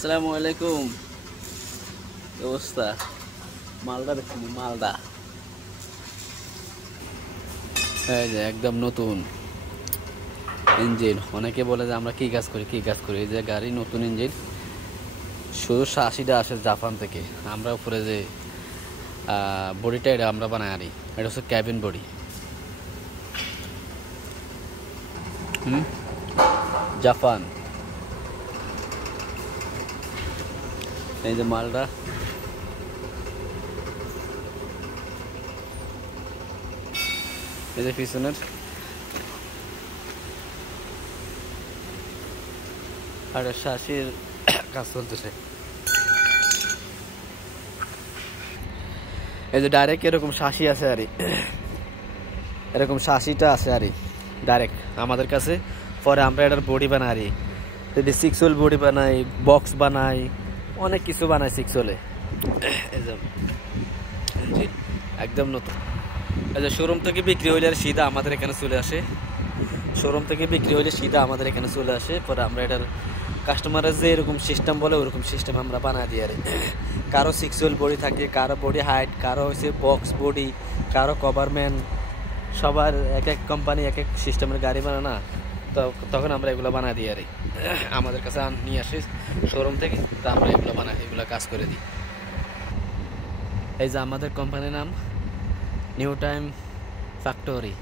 আসসালামু আলাইকুম। কি অবস্থা? মালদা দেখছি, মালদা এই যে একদম নতুন ইঞ্জিন। অনেকে বলে যে আমরা কি কাজ করি, এই যে গাড়ি নতুন ইঞ্জিন, শুধু ৮০টা আসে জাপান থেকে। আমরা উপরে যে বডিটা এটা আমরা বানাই আনি, এটা হচ্ছে ক্যাবিন বডি। জাপান। এই যে মালটা, এই যে পিছনের আর ৮০-এর কাজ চলতেছে। এই যে ডাইরেক্ট এরকম ৮০ আছে আরে, এরকম ৮০টা আছে আরে ডাইরেক্ট আমাদের কাছে। পরে আমরা এটার বডি বানাই, যদি 6 হোল বডি বানাই, বক্স বানাই, অনেক কিছু বানাই 6 হোলে। এই যে ইঞ্জিন একদম নতুন। এই যে শোরুম থেকে বিক্রি হইলে আর সিধা আমাদের এখানে চলে আসে, পরে আমরা এটার কাস্টমারের যে এরকম সিস্টেম বলে ওরকম সিস্টেম আমরা বানাই দিই আরে। কারো 6 হোল বডি থাকে, কারো বডি হাইট, কারো হচ্ছে বক্স বডি, কারো কভারম্যান। সবার এক এক কোম্পানি এক এক সিস্টেমের গাড়ি বানায় না, তো তখন আমরা এগুলো বানাই দিই আরে। আমাদের কাছে নিয়ে আসি শোরুম থেকে, তো আমরা এগুলো কাজ করে দিই। এই যে আমাদের কোম্পানির নাম নিউ টাইম ফ্যাক্টরি।